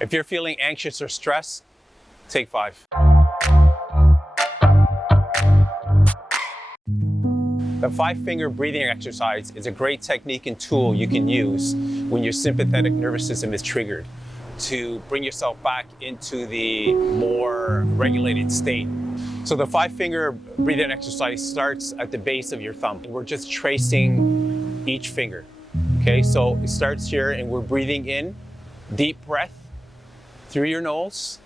If you're feeling anxious or stressed, take 5. The 5-finger breathing exercise is a great technique and tool you can use when your sympathetic nervous system is triggered to bring yourself back into the more regulated state. So the 5-finger breathing exercise starts at the base of your thumb. We're just tracing each finger. Okay, so it starts here and we're breathing in, deep breath through your nose.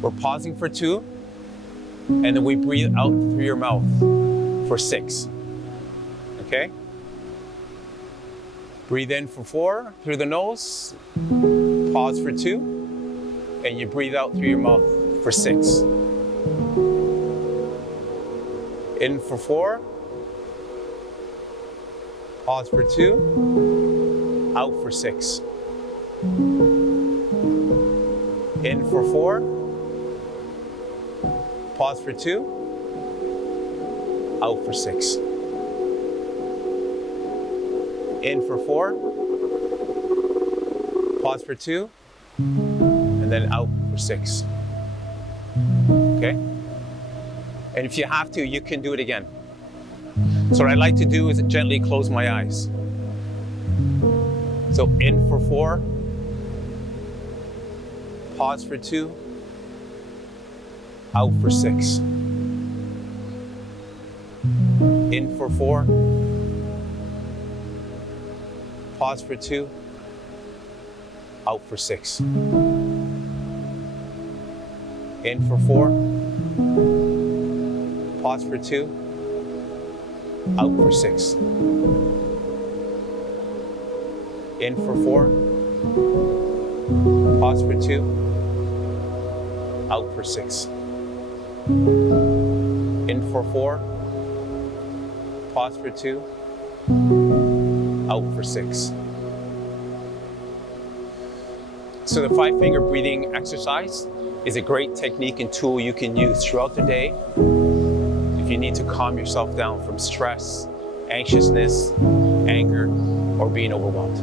We're pausing for 2, and then we breathe out through your mouth for 6. Okay? Breathe in for 4 through the nose, pause for 2, and you breathe out through your mouth for 6. In for 4, pause for 2, out for 6. In for 4, pause for 2, out for 6. In for 4, pause for 2, and then out for 6. Okay? And if you have to, you can do it again. So what I like to do is gently close my eyes. So in for 4, pause for 2, out for 6. In for 4, pause for 2, out for 6. In for 4, pause for 2, out for 6. In for 4, pause for 2, out for 6. In for 4, pause for 2, out for 6. So the 5-finger breathing exercise is a great technique and tool you can use throughout the day if you need to calm yourself down from stress, anxiousness, anger, or being overwhelmed.